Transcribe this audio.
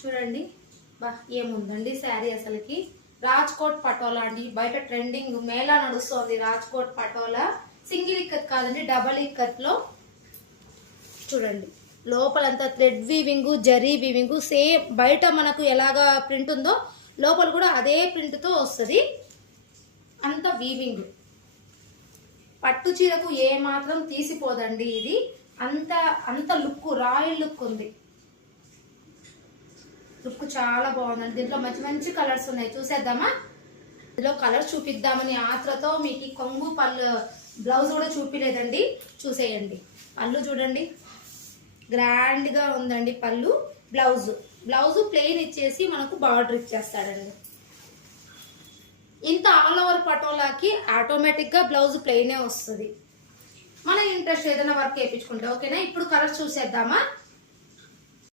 చూడండి బా ఏముందండి శారీ అసలుకి. రాజ్కోట్ పటోలా అండి, బయట ట్రెండింగ్ మేళా నడుస్తుంది రాజ్కోట్ పటోలా. సింగిల్ ఇక్కత్ కాదండి, డబల్ ఇక్కత్ లో చూడండి. లోపలంతా thread weaving, zari weaving, same బయట మనకు ఎలాగా ప్రింట్ ఉందో లోపల కూడా అదే ప్రింట్తో వస్తుంది. అంత వీవింగ్. పట్టు చీరకు ఏ మాత్రం తీసిపోదండి ఇది. అంత అంత లుక్, రాయల్ లుక్ ఉంది. లుక్ చాలా బాగుందండి. దీంట్లో మంచి మంచి కలర్స్ ఉన్నాయి, చూసేద్దామా? ఇందులో కలర్స్ చూపిద్దామని ఆత్రతో మీకు కొంగు పళ్ళు బ్లౌజ్ కూడా చూపిలేదండి, చూసేయండి. పళ్ళు చూడండి, గ్రాండ్గా ఉందండి పళ్ళు. బ్లౌజ్ ప్లెయిన్ ఇచ్చేసి మనకు బార్డర్ ఇచ్చేస్తాడండి. ఇంత ఆల్ ఓవర్ పటోలాకి ఆటోమేటిక్గా బ్లౌజ్ ప్లెయినే వస్తుంది. మన ఇంట్రెస్ట్ ఏదైనా వర్క్ వేయించుకుంటే ఓకేనా. ఇప్పుడు కలర్స్ చూసేద్దామా?